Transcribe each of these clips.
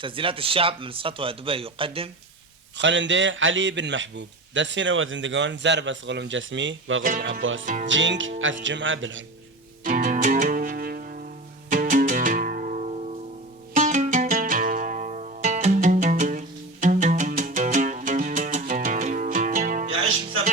تسجيلات الشعب من سطوة دبي يقدم خواننده علی بن محبوب، دستین نوازندگان ضرب از غلام جسمی و غلام عباس، جینگ از جمعه بلال. يعيش مثبت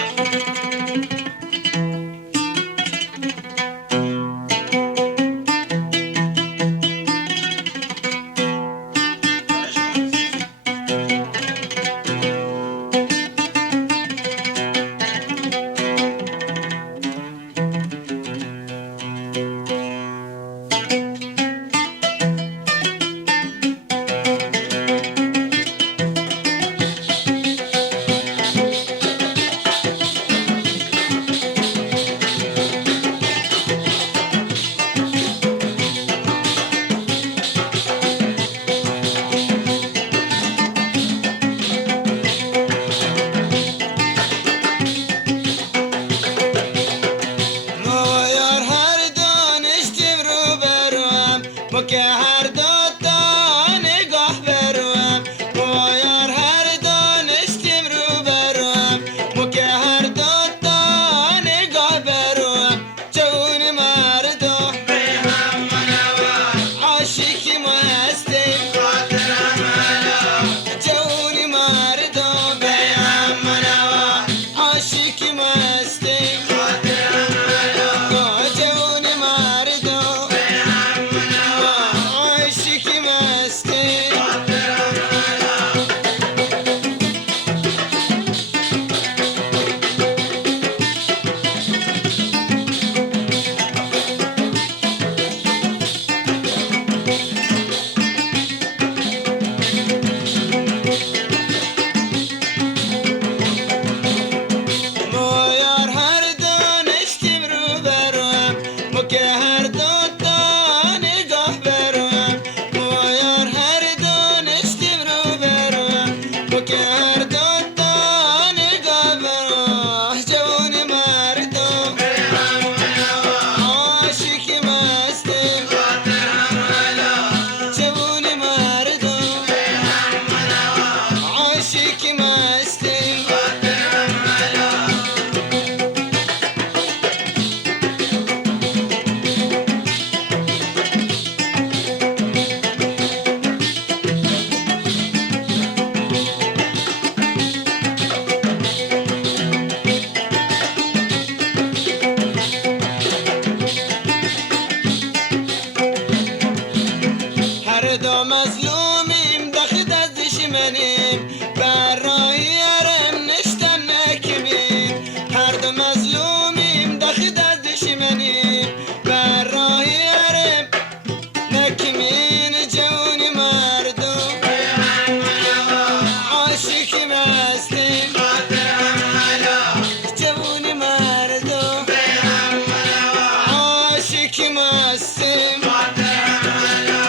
که هر دوتا نگاه بروم یار هر دانشتیم رو بروم که هر دوتا نگاه بروم جون مردم به هم منوار عاشقی ما هستیم خاطرم هلا جون مردم به هم منوار عاشقی ما هستیم خاطرم هلا جون مردم که هر دوتا نگاه بروم یار هر دانشتیم رو بروم که هر دوتا نگاه بروم جوان مردم به هم منوار عاشقی مستیم خاطر هم هلا جوان مردم به هم منوار عاشقی مستیم خاطر هم هلا دو مظلومیم دخت از دشمنیم بر راه یارم نشتن نکمیم هر دو مظلومیم دخت از دشمنیم بر راه یارم نکمین جون مردم به هم منوار عاشقی مستیم خاطر هم هلا جون مردم به هم منوار عاشقی مستیم خاطر هم هلا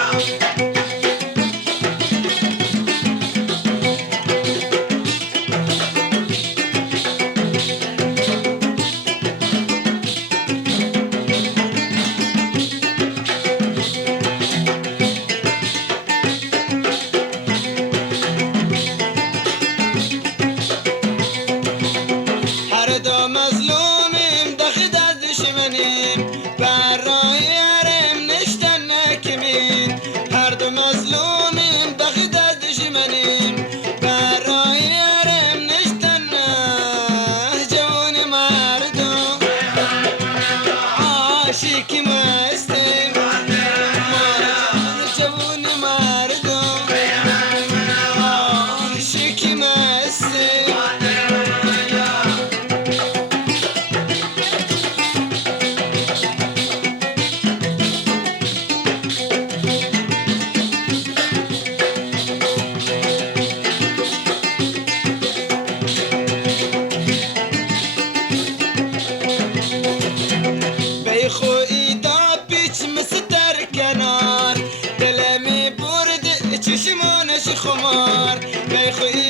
دو مظلومیم دخت از دشمنیم بر راه یارم نشتن نکمین هر دو مظلومیم دخت از دشمنیم بر راه یارم نشتن جوان مردم عاشقی مستیم جوان مردم عاشقی مستیم خوی دا پیچ مستر کنار دلمی برد چشمانش خمار خوی